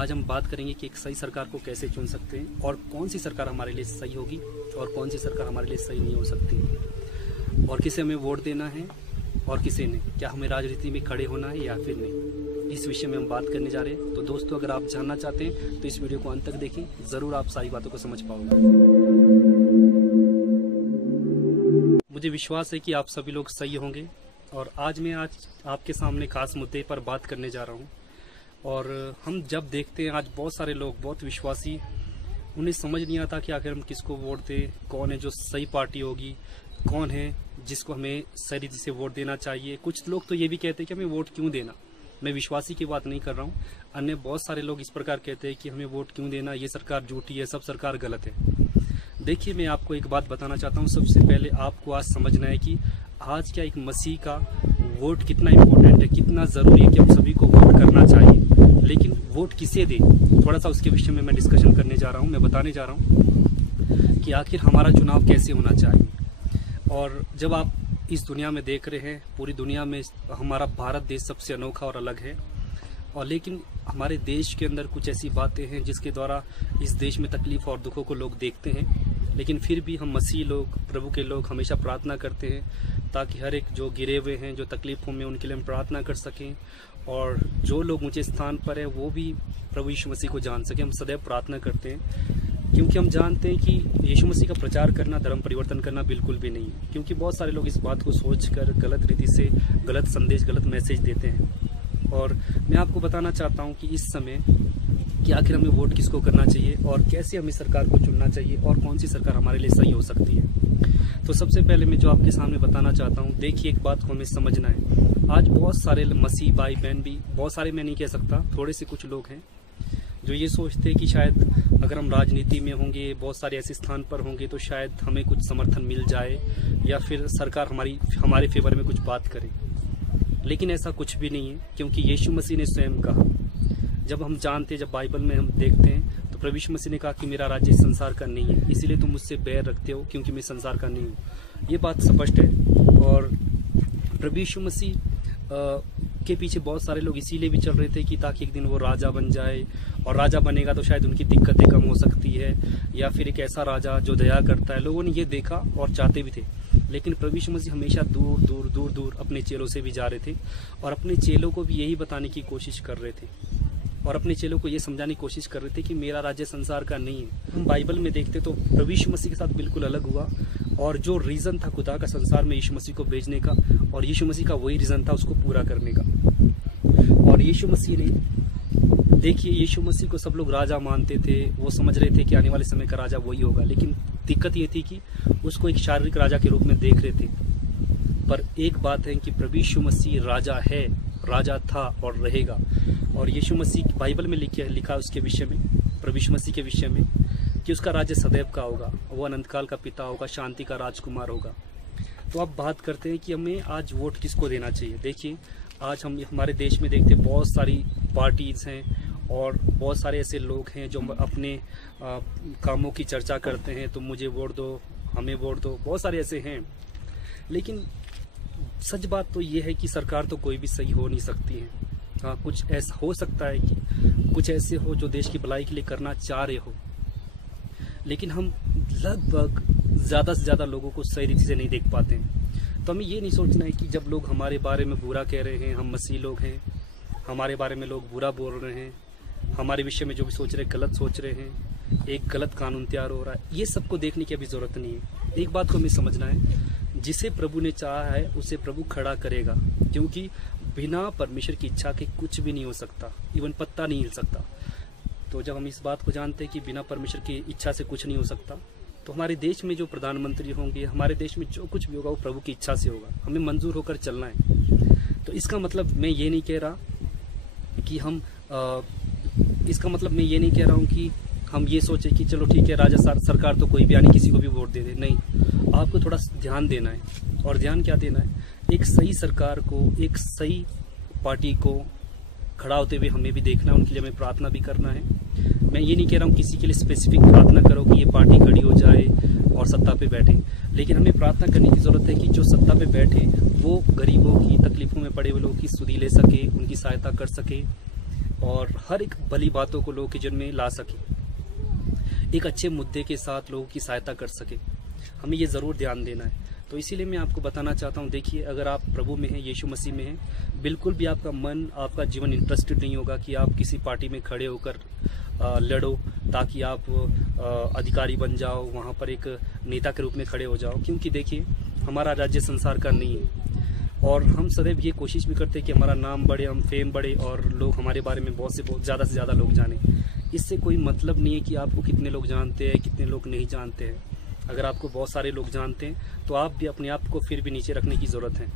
आज हम बात करेंगे कि एक सही सरकार को कैसे चुन सकते हैं और कौन सी सरकार हमारे लिए सही होगी और कौन सी सरकार हमारे लिए सही नहीं हो सकती, और किसे हमें वोट देना है और किसे नहीं, क्या हमें राजनीति में खड़े होना है या फिर नहीं। इस विषय में हम बात करने जा रहे हैं। तो दोस्तों, अगर आप जानना चाहते हैं तो इस वीडियो को अंत तक देखें, ज़रूर आप सारी बातों को समझ पाओगे। मुझे विश्वास है कि आप सभी लोग सही होंगे और आज आपके सामने खास मुद्दे पर बात करने जा रहा हूँ। और हम जब देखते हैं आज बहुत सारे लोग बहुत विश्वासी, उन्हें समझ नहीं आता कि आखिर हम किसको वोट दें, कौन है जो सही पार्टी होगी, कौन है जिसको हमें सही रीति से वोट देना चाहिए। कुछ लोग तो ये भी कहते हैं कि हमें वोट क्यों देना। मैं विश्वासी की बात नहीं कर रहा हूँ, अन्य बहुत सारे लोग इस प्रकार कहते हैं कि हमें वोट क्यों देना, ये सरकार झूठी है, सब सरकार गलत है। देखिए, मैं आपको एक बात बताना चाहता हूँ। सबसे पहले आपको आज समझना है कि आज क्या एक मसीह का वोट कितना इम्पोर्टेंट है, कितना ज़रूरी है कि हम सभी को वोट करना चाहिए। लेकिन वोट किसे दें, थोड़ा सा उसके विषय में मैं डिस्कशन करने जा रहा हूँ। मैं बताने जा रहा हूँ कि आखिर हमारा चुनाव कैसे होना चाहिए। और जब आप इस दुनिया में देख रहे हैं, पूरी दुनिया में हमारा भारत देश सबसे अनोखा और अलग है, और लेकिन हमारे देश के अंदर कुछ ऐसी बातें हैं जिसके द्वारा इस देश में तकलीफ और दुखों को लोग देखते हैं। लेकिन फिर भी हम मसीह लोग, प्रभु के लोग हमेशा प्रार्थना करते हैं ताकि हर एक जो गिरे हुए हैं, जो तकलीफ़ों में, उनके लिए हम प्रार्थना कर सकें। और जो लोग ऊंचे स्थान पर हैं वो भी प्रभु यीशु मसीह को जान सकें। हम सदैव प्रार्थना करते हैं क्योंकि हम जानते हैं कि यीशु मसीह का प्रचार करना धर्म परिवर्तन करना बिल्कुल भी नहीं है। क्योंकि बहुत सारे लोग इस बात को सोचकर गलत रीति से गलत संदेश, गलत मैसेज देते हैं। और मैं आपको बताना चाहता हूँ कि इस समय कि आखिर हमें वोट किसको करना चाहिए और कैसे हमें सरकार को चुनना चाहिए और कौन सी सरकार हमारे लिए सही हो सकती है। तो सबसे पहले मैं जो आपके सामने बताना चाहता हूँ, देखिए, एक बात को हमें समझना है। आज बहुत सारे मसीह भाई बहन भी, बहुत सारे मैं नहीं कह सकता, थोड़े से कुछ लोग हैं जो ये सोचते हैं कि शायद अगर हम राजनीति में होंगे, बहुत सारे ऐसे स्थान पर होंगे तो शायद हमें कुछ समर्थन मिल जाए या फिर सरकार हमारे फेवर में कुछ बात करे। लेकिन ऐसा कुछ भी नहीं है, क्योंकि यीशु मसीह ने स्वयं कहा, जब हम जानते हैं, जब बाइबल में हम देखते हैं तो प्रभु यीशु मसीह ने कहा कि मेरा राज्य संसार का नहीं है, इसीलिए तुम मुझसे बैर रखते हो क्योंकि मैं संसार का नहीं हूँ। ये बात स्पष्ट है। और प्रभु यीशु मसीह के पीछे बहुत सारे लोग इसीलिए भी चल रहे थे कि ताकि एक दिन वो राजा बन जाए, और राजा बनेगा तो शायद उनकी दिक्कतें कम हो सकती है, या फिर एक ऐसा राजा जो दया करता है। लोगों ने ये देखा और चाहते भी थे। लेकिन प्रभु यीशु मसीह हमेशा दूर दूर दूर दूर अपने चेलों से भी जा रहे थे और अपने चेलों को भी यही बताने की कोशिश कर रहे थे और अपने चेलों को ये समझाने की कोशिश कर रहे थे कि मेरा राज्य संसार का नहीं है। हम बाइबल में देखते तो प्रभु यीशु मसीह के साथ बिल्कुल अलग हुआ, और जो रीज़न था खुदा का संसार में यीशु मसीह को भेजने का, और यीशु मसीह का वही रीज़न था उसको पूरा करने का। और यीशु मसीह ने, देखिए, यीशु मसीह को सब लोग राजा मानते थे, वो समझ रहे थे कि आने वाले समय का राजा वही होगा। लेकिन दिक्कत ये थी कि उसको एक शारीरिक राजा के रूप में देख रहे थे। पर एक बात है कि प्रभु यीशु मसीह राजा है, राजा था और रहेगा। और यीशु मसीह बाइबल में लिखा उसके विषय में, प्रभु यीशु मसीह के विषय में, कि उसका राज्य सदैव का होगा, वो अनंतकाल का पिता होगा, शांति का राजकुमार होगा। तो अब बात करते हैं कि हमें आज वोट किसको देना चाहिए। देखिए, आज हम हमारे देश में देखते हैं बहुत सारी पार्टीज़ हैं और बहुत सारे ऐसे लोग हैं जो अपने कामों की चर्चा करते हैं, तो मुझे वोट दो, हमें वोट दो, बहुत सारे ऐसे हैं। लेकिन सच बात तो ये है कि सरकार तो कोई भी सही हो नहीं सकती है। हाँ, कुछ ऐसा हो सकता है कि कुछ ऐसे हो जो देश की भलाई के लिए करना चाह रहे हो, लेकिन हम लगभग ज़्यादा से ज़्यादा लोगों को सही रीति से नहीं देख पाते हैं। तो हमें ये नहीं सोचना है कि जब लोग हमारे बारे में बुरा कह रहे हैं, हम मसीह लोग हैं, हमारे बारे में लोग बुरा बोल रहे हैं, हमारे विषय में जो भी सोच रहे हैं गलत सोच रहे हैं, एक गलत कानून तैयार हो रहा है, ये सबको देखने की अभी ज़रूरत नहीं है। एक बात को हमें समझना है, जिसे प्रभु ने चाहा है उसे प्रभु खड़ा करेगा, क्योंकि बिना परमेश्वर की इच्छा के कुछ भी नहीं हो सकता, इवन पत्ता नहीं हिल सकता। तो जब हम इस बात को जानते हैं कि बिना परमेश्वर की इच्छा से कुछ नहीं हो सकता, तो हमारे देश में जो प्रधानमंत्री होंगे, हमारे देश में जो कुछ भी होगा वो प्रभु की इच्छा से होगा, हमें मंजूर होकर चलना है। तो इसका मतलब मैं ये नहीं कह रहा कि हम ये सोचे कि चलो ठीक है, राजा सरकार तो कोई भी आने किसी को भी वोट दे दे। नहीं, आपको थोड़ा ध्यान देना है। और ध्यान क्या देना है, एक सही सरकार को, एक सही पार्टी को खड़ा होते हुए हमें भी देखना है, उनके लिए हमें प्रार्थना भी करना है। मैं ये नहीं कह रहा हूँ किसी के लिए स्पेसिफिक प्रार्थना करो कि ये पार्टी खड़ी हो जाए और सत्ता पे बैठे, लेकिन हमें प्रार्थना करने की ज़रूरत है कि जो सत्ता पे बैठे वो गरीबों की, तकलीफ़ों में पड़े हुए लोगों की सुधि ले सके, उनकी सहायता कर सके, और हर एक भली बातों को लोगों के जन में ला सके, एक अच्छे मुद्दे के साथ लोगों की सहायता कर सके। हमें ये ज़रूर ध्यान देना है। तो इसीलिए मैं आपको बताना चाहता हूँ, देखिए अगर आप प्रभु में हैं, यीशु मसीह में हैं, बिल्कुल भी आपका मन, आपका जीवन इंटरेस्टेड नहीं होगा कि आप किसी पार्टी में खड़े होकर लड़ो ताकि आप अधिकारी बन जाओ, वहाँ पर एक नेता के रूप में खड़े हो जाओ। क्योंकि देखिए हमारा राज्य संसार का नहीं है और हम सदैव ये कोशिश भी करते हैं कि हमारा नाम बढ़े, हम फेम बढ़े और लोग हमारे बारे में बहुत ज़्यादा से ज़्यादा लोग जाने। इससे कोई मतलब नहीं है कि आपको कितने लोग जानते हैं, कितने लोग नहीं जानते हैं। अगर आपको बहुत सारे लोग जानते हैं तो आप भी अपने आप को फिर भी नीचे रखने की ज़रूरत है।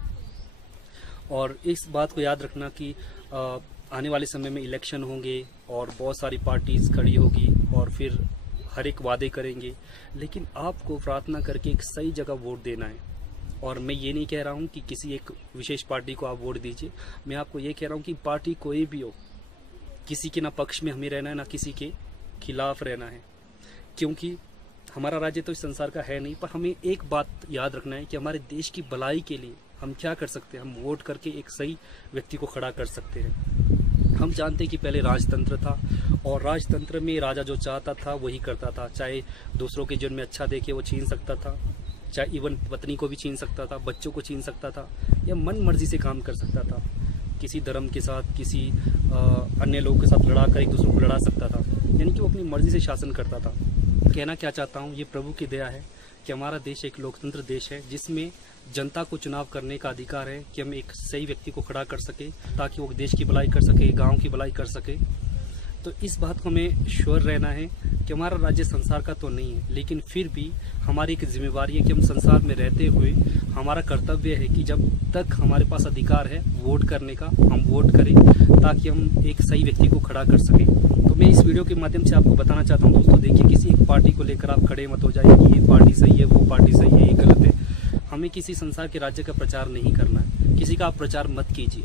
और इस बात को याद रखना कि आने वाले समय में इलेक्शन होंगे और बहुत सारी पार्टीज़ खड़ी होगी और फिर हर एक वादे करेंगे, लेकिन आपको प्रार्थना करके एक सही जगह वोट देना है। और मैं ये नहीं कह रहा हूँ कि किसी एक विशेष पार्टी को आप वोट दीजिए, मैं आपको ये कह रहा हूँ कि पार्टी कोई भी हो, किसी के ना पक्ष में हमें रहना है ना किसी के खिलाफ रहना है। क्योंकि हमारा राज्य तो इस संसार का है नहीं, पर हमें एक बात याद रखना है कि हमारे देश की भलाई के लिए हम क्या कर सकते हैं। हम वोट करके एक सही व्यक्ति को खड़ा कर सकते हैं। हम जानते हैं कि पहले राजतंत्र था और राजतंत्र में राजा जो चाहता था वही करता था, चाहे दूसरों के जन्म में अच्छा देखे वो छीन सकता था, चाहे इवन पत्नी को भी छीन सकता था, बच्चों को छीन सकता था, या मन मर्जी से काम कर सकता था। किसी धर्म के साथ, किसी अन्य लोगों के साथ लड़ा कर एक दूसरे को लड़ा सकता था, यानी कि वो अपनी मर्जी से शासन करता था। कहना क्या चाहता हूँ, ये प्रभु की दया है कि हमारा देश एक लोकतंत्र देश है जिसमें जनता को चुनाव करने का अधिकार है कि हम एक सही व्यक्ति को खड़ा कर सके ताकि वो देश की भलाई कर सके, गांव की भलाई कर सके। तो इस बात को हमें श्योर रहना है कि हमारा राज्य संसार का तो नहीं है, लेकिन फिर भी हमारी एक जिम्मेवारी है कि हम संसार में रहते हुए हमारा कर्तव्य है कि जब तक हमारे पास अधिकार है वोट करने का, हम वोट करें ताकि हम एक सही व्यक्ति को खड़ा कर सकें। तो मैं इस वीडियो के माध्यम से आपको बताना चाहता हूँ दोस्तों, देखिए किसी एक पार्टी को लेकर आप खड़े मत हो जाइए कि ये पार्टी सही है, वो पार्टी सही है, ये गलत है। हमें किसी संसार के राज्य का प्रचार नहीं करना है, किसी का आप प्रचार मत कीजिए,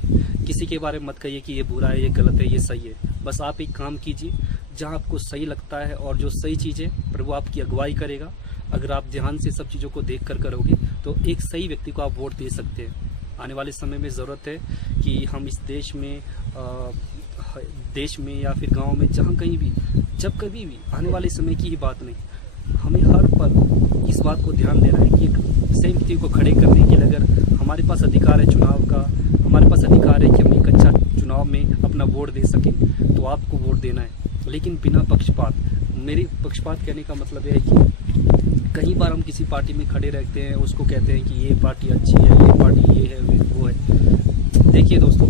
किसी के बारे में मत कहिए कि ये बुरा है, ये गलत है, ये सही है। बस आप एक काम कीजिए जहाँ आपको सही लगता है और जो सही चीज़ है प्रभु आपकी अगुवाई करेगा। अगर आप ध्यान से सब चीज़ों को देख कर करोगे तो एक सही व्यक्ति को आप वोट दे सकते हैं। आने वाले समय में ज़रूरत है कि हम इस देश में या फिर गांव में, जहाँ कहीं भी, जब कभी भी, आने वाले समय की ही बात नहीं, हमें हर पल इस बात को ध्यान देना है कि एक सही व्यक्ति को खड़े करने के लिए अगर हमारे पास अधिकार है चुनाव का, हमारे पास अधिकार है कि हम एक अच्छा चुनाव में अपना वोट दे सकें, तो आपको वोट देना है, लेकिन बिना पक्षपात। मेरे पक्षपात कहने का मतलब यह है कि कई बार हम किसी पार्टी में खड़े रहते हैं, उसको कहते हैं कि ये पार्टी अच्छी है, ये पार्टी ये है, वो है। देखिए दोस्तों,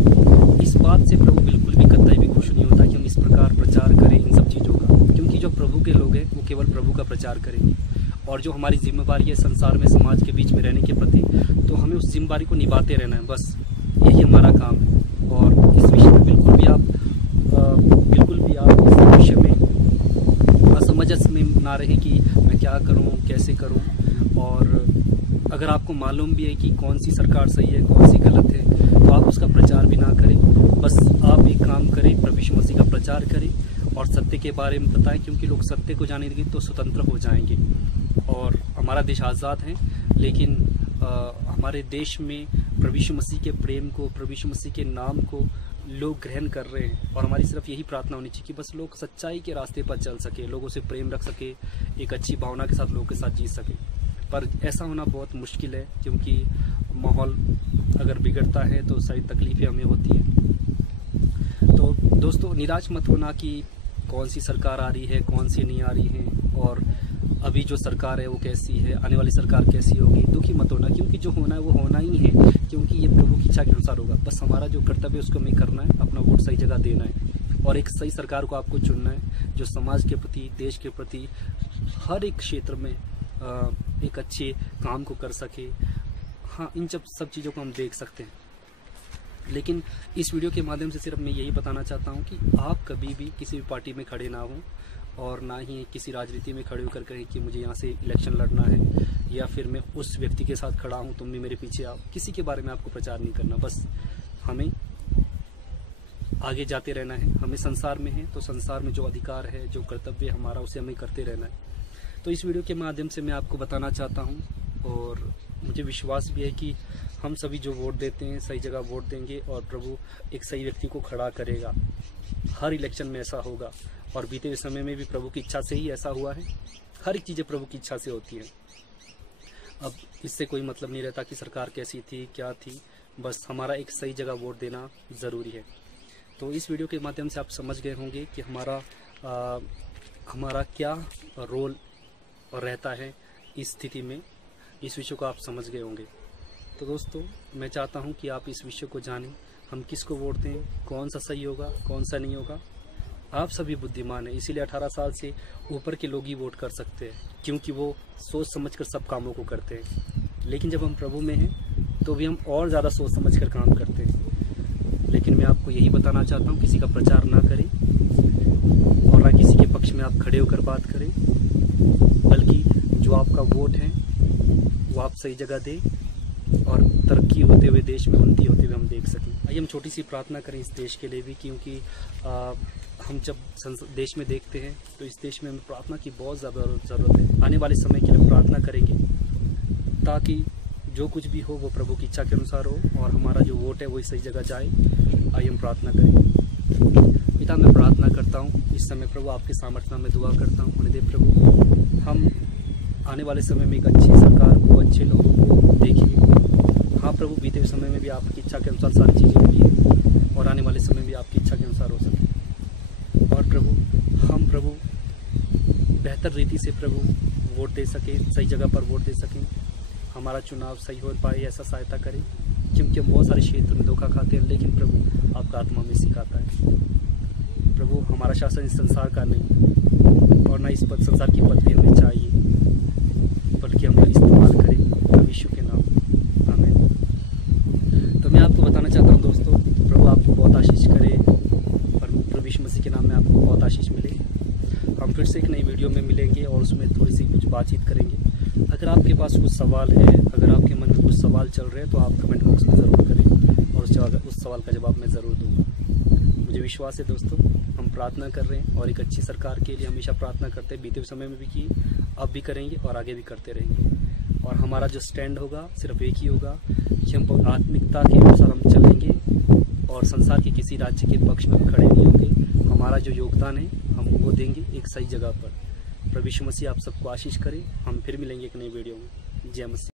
इस बात से प्रभु बिल्कुल भी कतई भी खुश नहीं होता कि हम इस प्रकार प्रचार करें इन सब चीज़ों का, क्योंकि जो प्रभु के लोग हैं वो केवल प्रभु का प्रचार करेंगे। और जो हमारी जिम्मेवारी है संसार में, समाज के बीच में रहने के प्रति, तो हमें उस जिम्मेवारी को निभाते रहना है, बस यही हमारा काम है। और इस विषय में बिल्कुल भी आप इस विषय में असमंजस में ना रहे कि मैं क्या करूं, कैसे करूं। और अगर आपको मालूम भी है कि कौन सी सरकार सही है, कौन सी गलत है, तो आप उसका प्रचार भी ना करें। बस आप एक काम करें, प्रभु यीशु मसीह का प्रचार करें और सत्य के बारे में बताएं, क्योंकि लोग सत्य को जानेंगे तो स्वतंत्र हो जाएंगे। और हमारा देश आज़ाद है, लेकिन हमारे देश में प्रभु यीशु मसीह के प्रेम को, प्रभु यीशु मसीह के नाम को लोग ग्रहण कर रहे हैं। और हमारी सिर्फ यही प्रार्थना होनी चाहिए कि बस लोग सच्चाई के रास्ते पर चल सके, लोगों से प्रेम रख सके, एक अच्छी भावना के साथ लोगों के साथ जी सके। पर ऐसा होना बहुत मुश्किल है, क्योंकि माहौल अगर बिगड़ता है तो सारी तकलीफ़ें हमें होती हैं। तो दोस्तों, निराश मत होना कि कौन सी सरकार आ रही है, कौन सी नहीं आ रही है, और अभी जो सरकार है वो कैसी है, आने वाली सरकार कैसी होगी। दुखी मत होना, क्योंकि जो होना है वो होना ही है, क्योंकि ये प्रभु की इच्छा के अनुसार होगा। बस हमारा जो कर्तव्य है उसको हमें करना है, अपना वोट सही जगह देना है और एक सही सरकार को आपको चुनना है जो समाज के प्रति, देश के प्रति, हर एक क्षेत्र में एक अच्छे काम को कर सके। हाँ, इन सब चीज़ों को हम देख सकते हैं। लेकिन इस वीडियो के माध्यम से सिर्फ मैं यही बताना चाहता हूँ कि आप कभी भी किसी भी पार्टी में खड़े ना हों और ना ही किसी राजनीति में खड़े होकर कहें कि मुझे यहाँ से इलेक्शन लड़ना है या फिर मैं उस व्यक्ति के साथ खड़ा हूँ, तुम भी मेरे पीछे आओ। किसी के बारे में आपको प्रचार नहीं करना, बस हमें आगे जाते रहना है। हमें संसार में है तो संसार में जो अधिकार है, जो कर्तव्य हमारा, उसे हमें करते रहना है। तो इस वीडियो के माध्यम से मैं आपको बताना चाहता हूँ, और मुझे विश्वास भी है कि हम सभी जो वोट देते हैं सही जगह वोट देंगे और प्रभु एक सही व्यक्ति को खड़ा करेगा। हर इलेक्शन में ऐसा होगा, और बीते हुए समय में भी प्रभु की इच्छा से ही ऐसा हुआ है। हर एक चीज़ें प्रभु की इच्छा से होती हैं। अब इससे कोई मतलब नहीं रहता कि सरकार कैसी थी, क्या थी, बस हमारा एक सही जगह वोट देना ज़रूरी है। तो इस वीडियो के माध्यम से आप समझ गए होंगे कि हमारा क्या रोल रहता है इस स्थिति में। इस विषय को आप समझ गए होंगे। तो दोस्तों, मैं चाहता हूं कि आप इस विषय को जानें, हम किसको वोट दें, कौन सा सही होगा, कौन सा नहीं होगा। आप सभी बुद्धिमान हैं, इसीलिए 18 साल से ऊपर के लोग ही वोट कर सकते हैं, क्योंकि वो सोच समझकर सब कामों को करते हैं। लेकिन जब हम प्रभु में हैं तो भी हम और ज़्यादा सोच समझकर काम करते हैं। लेकिन मैं आपको यही बताना चाहता हूँ, किसी का प्रचार ना करें और ना किसी के पक्ष में आप खड़े होकर बात करें, बल्कि जो आपका वोट है वो आप सही जगह दें और तरक्की होते हुए, देश में उन्नति होते हुए हम देख सकें। आइए हम छोटी सी प्रार्थना करें इस देश के लिए भी, क्योंकि हम जब देश में देखते हैं तो इस देश में हमें प्रार्थना की बहुत ज़्यादा ज़रूरत है। आने वाले समय के लिए प्रार्थना करेंगे ताकि जो कुछ भी हो वो प्रभु की इच्छा के अनुसार हो और हमारा जो वोट है वो सही जगह जाए। आइए हम प्रार्थना करें। पिता, मैं प्रार्थना करता हूँ इस समय प्रभु आपके सामर्थ्य में दुआ करता हूँ। होने दे प्रभु, हम आने वाले समय में एक अच्छी सरकार को, अच्छे लोगों को देखेंगे। हाँ प्रभु, बीते हुए समय में भी आपकी इच्छा के अनुसार सारी चीज़ें हुई है और आने वाले समय भी आपकी इच्छा के अनुसार हो सके। और प्रभु, हम प्रभु बेहतर रीति से प्रभु वोट दे सकें, सही जगह पर वोट दे सकें, हमारा चुनाव सही हो पाए, ऐसा सहायता करें, क्योंकि हम बहुत सारे क्षेत्र में धोखा खाते हैं, लेकिन प्रभु आपका आत्मा में सिखाता है। प्रभु, हमारा शासन इस संसार का नहीं और ना इस संसार की पदवी हमें चाहिए, बल्कि हम इस्तेमाल करें प्रभु यीशु के नाम। आमीन। तो मैं आपको बताना चाहता हूँ दोस्तों, प्रभु आपको बहुत आशीष करे और प्रभु यीशु मसीह के नाम में आपको बहुत आशीष मिले। हम फिर से एक नई वीडियो में मिलेंगे और उसमें थोड़ी सी कुछ बातचीत करेंगे। अगर आपके पास कुछ सवाल है, अगर आपके मन में कुछ सवाल चल रहे हैं, तो आप कमेंट बॉक्स में ज़रूर करें और उस सवाल का जवाब मैं ज़रूर दूँगा। मुझे विश्वास है दोस्तों, हम प्रार्थना कर रहे हैं और एक अच्छी सरकार के लिए हमेशा प्रार्थना करते हैं। बीते हुए समय में भी की, अब भी करेंगे और आगे भी करते रहेंगे। और हमारा जो स्टैंड होगा सिर्फ एक ही होगा कि हम आत्मिकता के अनुसार हम चलेंगे और संसार के किसी राज्य के पक्ष में हम खड़े नहीं होंगे। हमारा जो योगदान है हम वो देंगे एक सही जगह पर। प्रभु यीशु मसीह आप सबको आशीष करें। हम फिर मिलेंगे एक नई वीडियो में। जय मसीह।